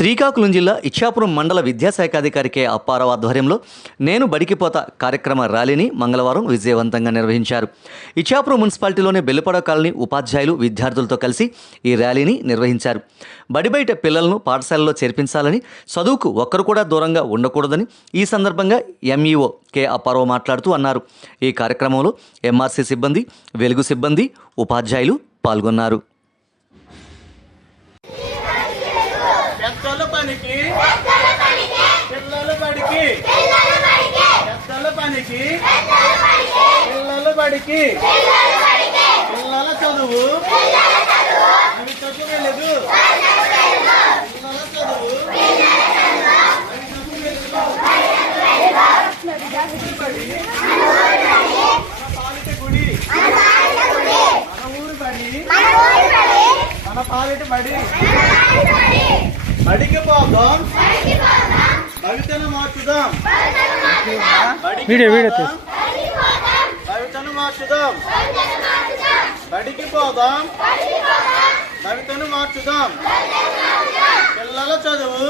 శ్రీకాకుళం జిల్లా ఇచ్చాపురం మండల విద్యాశాఖ అధికారి కె అప్పారావు ఆధ్వర్యంలో నేను బడికిపోతా కార్యక్రమ ర్యాలీని మంగళవారం విజయవంతంగా నిర్వహించారు. ఇచ్చాపురం మున్సిపాలిటీలోని బెల్లిపడ కాలనీ ఉపాధ్యాయులు విద్యార్థులతో కలిసి ఈ ర్యాలీని నిర్వహించారు. బడి బయట పిల్లలను పాఠశాలలో చేర్పించాలని, చదువుకు ఒక్కరు కూడా దూరంగా ఉండకూడదని ఈ సందర్భంగా ఎంఈఓ కె అప్పారావు మాట్లాడుతూ అన్నారు. ఈ కార్యక్రమంలో ఎంఆర్సీ సిబ్బంది, వెలుగు సిబ్బంది, ఉపాధ్యాయులు పాల్గొన్నారు. పెద్దల పనికి పిల్లల బడికి, పెద్దల పనికి పిల్లల బడికి, పిల్లల చదువు అవి చదువు వెలుగు, పిల్లల చదువు అవి చదువు వెలుగు. బడి మన పాలిట గుడి, మన ఊరు బడి, మన పాలిట బడి. బడికి పోదాం, భవితను మార్చుదాం, భవితను మార్చుదాం, బడికి పోదాం, భవితను మార్చుదాం. పిల్లల చదువు